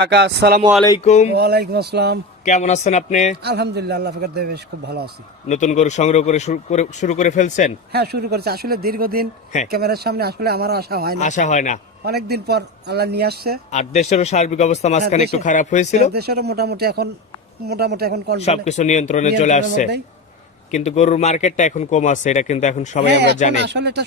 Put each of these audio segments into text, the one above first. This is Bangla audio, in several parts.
কাকা আসসালামু আলাইকুম। ওয়ালাইকুম আসসালাম। কেমন আছেন আপনি? আলহামদুলিল্লাহ, আল্লাহ পাকের দয়ায় বেশ খুব ভালো আছি। নতুন গরু সংগ্রহ করে শুরু করে ফেলছেন? হ্যাঁ, শুরু করেছে। আসলে দীর্ঘদিন হ্যাঁ। ক্যামেরার সামনে আসলে আমার আশা হয় না। আশা হয় না। অনেকদিন পর আল্লাহ নিয়ে আসছে। আর দেশেরও সার্বিক অবস্থা মাঝখানে একটু খারাপ হয়েছিল। দেশেরও মোটামুটি এখন কন্ট্রোলে, সবকিছু নিয়ন্ত্রণে চলে নিয়ন্ত্রণের আসছে, মধ্যেই। কিন্তু গরুর মার্কেটটা এখন কম আছে, এটা কিন্তু এখন সবাই হ্যাঁ, আমরা এখন জানি। আসলে এটা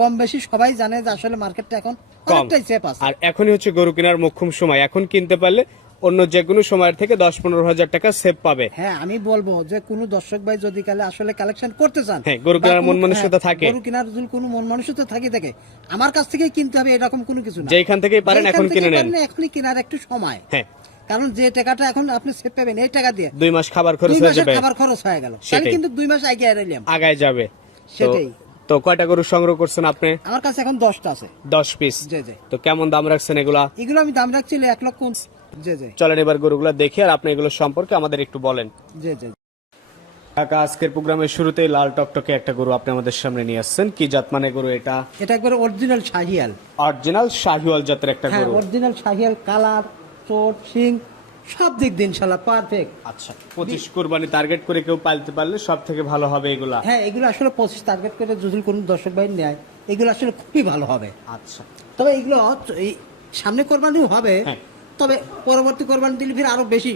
কম বেশি সবাই জানে যে আসলে মার্কেটটা এখন কম। অনেকটাই সেফ আছে। আর এখনই হচ্ছে গরু কেনার মোক্ষম সময়। এখন কিনতে পারলে অন্য যে কোনো সময়ের থেকে 10-15 হাজার টাকা সেভ পাবে। হ্যাঁ, আমি বলবো যে কোনো দর্শক ভাই যদি আসলে কালেকশন করতে চান, হ্যাঁ, গরু কেনার মন মানসিকতা হ্যাঁ, থাকে, গরু কেনার যদি কোনো মন মানসিকতা থাকে আমার কাছ থেকেই কিনতে হবে এরকম কোনো কিছু না। যেখান থেকেই পারেন যেখান এখন থেকেই কিনে নেন। পারেন, এখনই কেনার একটু সময়। হ্যাঁ, কারণ যে টাকাটা এখন আপনি সেভ পাবেন এই টাকা দিয়ে 2 মাস খাবার খরচ 2 হয়ে মাসের যাবে, খাবার খরচ হয়ে গেল। তাহলে সেটাই। কিন্তু 2 মাস আগে এরাইলাম। আগায় যাবে। সেটাই। তো কয়টা গরু সংগ্রহ করছেন আপনি? আমার কাছে এখন 10টা আছে। 10 পিস। জি জি। তো কেমন দাম রাখছেন এগুলা? এগুলো আমি দাম রাখছি 1 লক্ষ। জি জি। চলেন এবার গরুগুলা দেখি আর আপনি এগুলো সম্পর্কে আমাদের একটু বলেন। জি জি। কাকা, আজকের প্রোগ্রামের শুরুতেই লাল টকটকে একটা গরু আপনি আমাদের সামনে নিয়ে আসছেন। কি জাত মানে গরু এটা? এটা একবারে অরিজিনাল শাহিয়াল। অরিজিনাল শাহিওয়াল জাতের একটা হ্যাঁ, গরু। অরিজিনাল শাহিয়াল, কালার, চোট, শিং সব দিক দিয়ে ইনশাআল্লাহ পারফেক্ট। আচ্ছা, 25 কুরবানি টার্গেট করে কেউ পালতে পারলে সব থেকে ভালো হবে এগুলা। হ্যাঁ, এগুলো আসলে 25 টার্গেট করে যদি কোনো দর্শক ভাই নেয়, এগুলো আসলে খুবই ভালো হবে। আচ্ছা, তবে এগুলো এই সামনে কোরবানিও হবে, হ্যাঁ। তবে পরবর্তী কোরবানি দিলে ফির আরো বেশি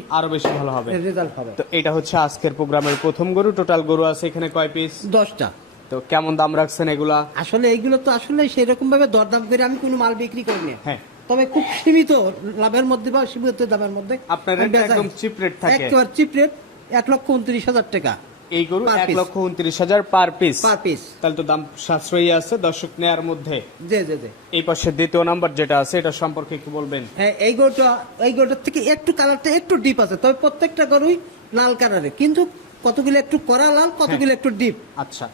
ভালো হবে। রেজাল্ট হবে। তো এটা হচ্ছে আজকের প্রোগ্রামের প্রথম গরু। টোটাল গরু আছে এখানে কয় পিস? 10টা। তো কেমন দাম রাখছেন এগুলা? আসলে এইগুলো তো আসলে সেরকম ভাবে দরদাম করে আমি কোনো মাল বিক্রি করি না। হ্যাঁ। তবে খুব সীমিত লাভের মধ্যে বা সীমিত দামের মধ্যে আপনার আমি রেট বেচা- একদম চিপ রেট থাকে। একেবারে চিপ রেট, 1,29,000 টাকা এই গরু Per piece। 1,29,000 per piece. Per piece. তাহলে তো দাম সাশ্রয়ী আছে দর্শক নেয়ার মধ্যে। জি জি জি। এই পাশে দ্বিতীয় নাম্বার যেটা আছে এটা সম্পর্কে একটু বলবেন। হ্যাঁ, এই গরুটার থেকে একটু কালারটা একটু ডিপ আছে, তবে প্রত্যেকটা গরুই লাল কালারে, কিন্তু কতগুলো একটু কড়া লাল, কতগুলো একটু ডিপ। আচ্ছা,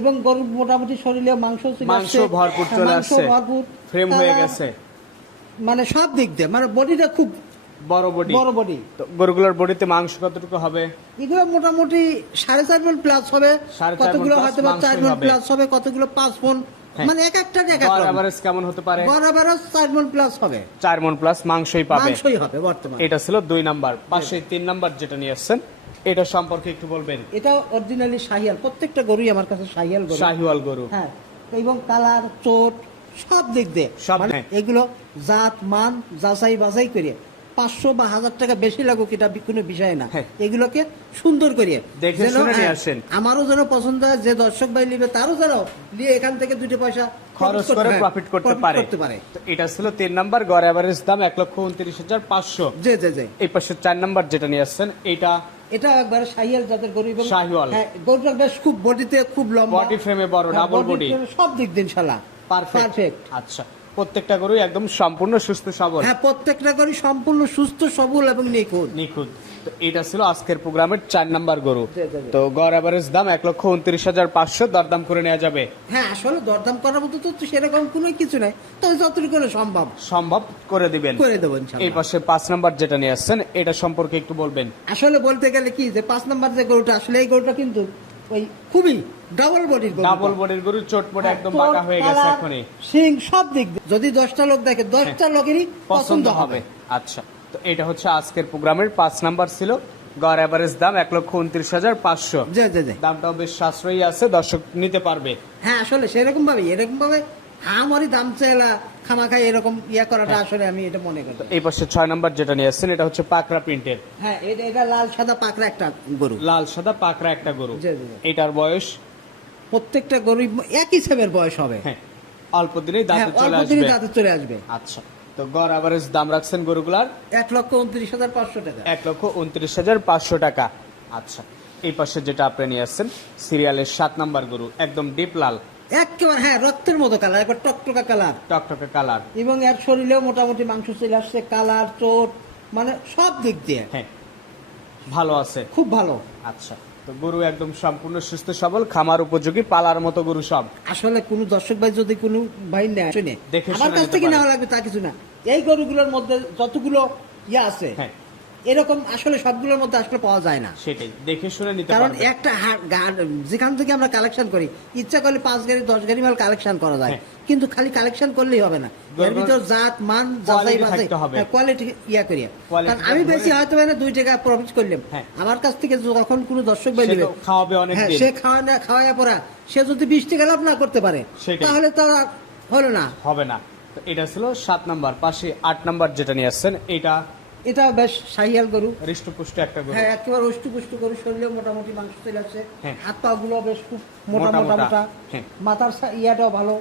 এবং গরুর মোটামুটি শরীরে মাংস চলে মাংস আসছে, ভরপুর চলে মাংস আসছে, ভরপুর, ফ্রেম হয়ে কালার, গেছে, মানে সব দিক দিয়ে, মানে বডিটা খুব বড় বডি। বড় বডি। তো গরুগুলোর বডিতে মাংস কতটুকু হবে? এগুলো মোটামুটি 4.5 মণ প্লাস হবে, 4.5 কতগুলো মণ হয়তো plus 4 মাংসই মণ হবে। প্লাস হবে, কতগুলো 5 মণ, হ্যাঁ। মানে এক একটা এক এক গড় রকম। এভারেজ কেমন হতে পারে? বরাবর 4 মণ প্লাস হবে, 4 মণ প্লাস মাংসই পাবে। মাংসই হবে বর্তমানে। এটা ছিল 2 নাম্বার। পাশে 3 নাম্বার যেটা নিয়ে আসছেন এটা সম্পর্কে একটু বলবেন। এটা অরিজিনালি শাহিয়াল, প্রত্যেকটা গরুই আমার কাছে শাহিয়াল গরু। শাহিওয়াল গরু। হ্যাঁ, এবং কালার, চোট সব দিক দিয়ে সব, মানে হ্যাঁ। এগুলো জাত মান যাচাই বাছাই করে 500 বা 1000 টাকা বেশি লাগুক এটা কোনো বিষয় না। হ্যাঁ। এগুলোকে সুন্দর করে দেখে যেন, শুনে নিয়ে হ্যাঁ, আসেন। আমারও যেন পছন্দ হয়, যে দর্শক ভাই নিবে তারও যেন নিয়ে এখান থেকে 2 পয়সা খরচ করে হ্যাঁ, প্রফিট করতে করতে পারে। তো এটা ছিল 3 নাম্বার, গড় এভারেজ দাম 1,29,500। জি জি জি। এই পাশে 4 নাম্বার যেটা নিয়ে আসছেন এটা এটা একবারে শাহিয়াল জাতের গরু এবং শাহিওয়াল। হ্যাঁ, গরুটা বেশ খুব বডিতে খুব লম্বা, বডি ফ্রেমে বড়, হ্যাঁ, ডাবল body বডি, frame সব দিক দিয়ে ইনশাআল্লাহ পারফেক্ট। আচ্ছা, প্রত্যেকটা গরুই একদম সম্পূর্ণ সুস্থ সবল, হ্যাঁ, প্রত্যেকটা গরু সম্পূর্ণ সুস্থ সবল এবং নিখুঁত। নিখুঁত। তো এটা ছিল আজকের প্রোগ্রামের 4 নাম্বার গরু। জি, জি, জি। তো গড় এভারেজ দাম 1,29,500, দরদাম করে নেওয়া যাবে। হ্যাঁ, আসলে দরদাম করার মতো তো সেরকম কোনো কিছু নাই, তবে যতটুকু হলে সম্ভব করে দিবেন। করে দেবো এই ইনশাআল্লাহ। পাশে 5 নাম্বার যেটা নিয়ে আসছেন এটা সম্পর্কে একটু বলবেন। আসলে বলতে গেলে কি, যে 5 নাম্বার যে গরুটা, আসলে এই গরুটা কিন্তু ওই খুবই ডাবল বডির গরু। ডাবল বডির গরু, চোটপটে একদম বাঁকা হয়ে গেছে এখনই। সিং সব দিক দিয়ে যদি 10টা লোক দেখে 10টা লোকেরই পছন্দ হবে। আচ্ছা, তো এটা হচ্ছে আজকের প্রোগ্রামের 5 নাম্বার ছিল। গড় এভারেজ দাম 1,29,500। জি জি জি। দামটাও বেশ সাশ্রয়ী আছে, দর্শক নিতে পারবে। হ্যাঁ, আসলে এরকম ভাবে আমারই দাম চাইলা খামাখাই এরকম করাটা আসলে আমি এটা মনে করি। এই পাশে 6 নাম্বার যেটা নিয়ে আসছেন এটা হচ্ছে পাকড়া প্রিন্টের। হ্যাঁ, এটা লাল সাদা পাকড়া একটা গরু। লাল সাদা পাকড়া একটা গরু। জি, জি, জি। এটার বয়স প্রত্যেকটা গরু একই সেমের বয়স হবে। হ্যাঁ, অল্প দিনেই হ্যাঁ, দাঁতে চলে অল্প দিনে আসবে। দাঁতে চলে আসবে। আচ্ছা, তো গড় এভারেজ দাম রাখছেন গরুগুলার 1,29,500 টাকা। 1,29,500 টাকা। আচ্ছা, এই পাশে যেটা আপনি নিয়ে আসছেন সিরিয়ালের 7 নাম্বার গরু, একদম ডিপ লাল, একেবারে হ্যাঁ, রক্তের মতো কালার, একবার টকটকা কালার, টকটকে কালার। এবং এর শরীরেও মোটামুটি মাংস চলে আসছে, কালার, চোট, মানে সব দিক দিয়ে হ্যাঁ, ভালো আছে, খুব ভালো। আচ্ছা, তো গরু একদম সম্পূর্ণ সুস্থ সবল, খামার উপযোগী, পালার মতো গরু সব। আসলে কোনো দর্শক ভাই যদি কোনো ভাই নেয়, শুনে দেখে আমার শুনে কাছ নিতে থেকে পারে। নেওয়া লাগবে তা কিছু না। এই গরুগুলোর মধ্যে যতগুলো আছে, হ্যাঁ, এরকম আসলে সবগুলোর মধ্যে আসলে পাওয়া যায় না। সেটাই দেখে শুনে নিতে কারণ পারবেন। একটা যেখান থেকে আমরা কালেকশন করি, ইচ্ছা করলে 5 গাড়ি 10 গাড়ি মাল কালেকশন করা যায়, হ্যাঁ। কিন্তু খালি কালেকশন করলেই হবে না, এর ভিতর জাত মান যাচাই Quality বাছাই থাকতে হবে। কোয়ালিটি ইয়া করিয়া। Quality কারণ আমি টা বেশি ধরে- হয়তো না 2 টাকা প্রফিট করলাম, হ্যাঁ। আমার কাছ থেকে যখন কোনো দর্শক ভাই সে নেবে, তো খাওয়াবে অনেক হ্যাঁ, দিন। সে খাওয়াইয়া পড়া, সে যদি 20 টাকা লাভ না করতে পারে, সেটাই। তাহলে তো আর হলো না। হবে না। তো এটা ছিল 7 নাম্বার। পাশে 8 নাম্বার যেটা নিয়ে আসছেন, এটা এটা বেশ শাহিয়াল গরু, হৃষ্টপুষ্ট একটা গরু। হ্যাঁ একেবারে অষ্টপুষ্ট গরু, শরীরে মোটামুটি মাংস চলে আসছে, হ্যাঁ। হাত পা গুলো বেশ খুব মোটা মোটা মোটা মোটা। মোটা, হ্যাঁ। মাথার ইয়াটাও ভালো,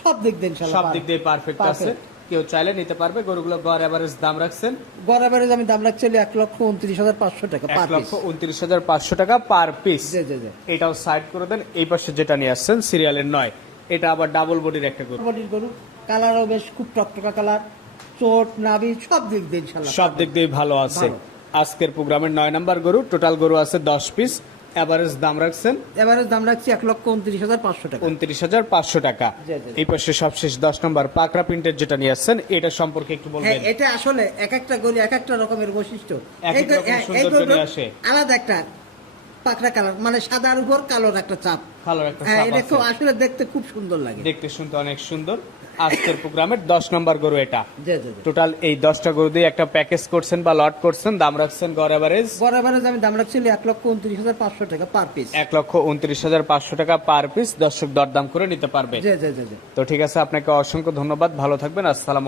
সব দিক দিয়ে সব দিক দিয়ে পারফেক্ট আছে, কেউ চাইলে নিতে পারবে। গরুগুলো গড় এভারেজ দাম রাখছেন গড় এভারেজ আমি দাম রাখছি 1,29,500 টাকা পার পিস। 1,29,500 টাকা পার পিস। জি জি জি। এটাও সাইড করে দেন। এই পাশে যেটা নিয়ে আসছেন সিরিয়ালের 9, এটা আবার ডাবল বডির একটা গরু। বডির গরু, কালারও বেশ খুব টকটকা কালার, চোট নাভি সব দিক দিয়ে ইনশাআল্লাহ সব দিক দিয়ে ভালো আছে। আজকের প্রোগ্রামের 9 নাম্বার গরু, টোটাল গরু আছে 10 পিস, এভারেজ দাম রাখছেন এভারেজ দাম রাখছি 1,29,500 টাকা। 29,500 টাকা। জি, জি। এই পাশে সবশেষ 10 নাম্বার পাকড়া প্রিন্টের যেটা নিয়ে আসছেন, এটা সম্পর্কে একটু হ্যাঁ, বলবেন। এটা আসলে এক একটা গরু এক একটা রকমের বৈশিষ্ট্য, এক এক রকম এই সৌন্দর্য গরুটার নিয়ে আসে। আলাদা একটা পাকড়া কালার, মানে সাদার উপর কালোর একটা চাপ, ভালো একটা হ্যাঁ, ছাপ এটা আছে। খুব আসলে দেখতে খুব সুন্দর লাগে। দেখতে শুনতে অনেক সুন্দর। আজকের প্রোগ্রামের 10 নাম্বার গরু এটা। জি জি জি। টোটাল এই 10টা গরু দিয়ে একটা প্যাকেজ করছেন বা লট করছেন, দাম রাখছেন গড় এভারেজ গড় এভারেজ আমি দাম রাখছি 1,29,500 টাকা পার পিস। 1,29,500 টাকা পার পিস। দর্শক দরদাম করে নিতে পারবে। জি জি জি জি। তো ঠিক আছে, আপনাকে অসংখ্য ধন্যবাদ, ভালো থাকবেন, আসসালাম।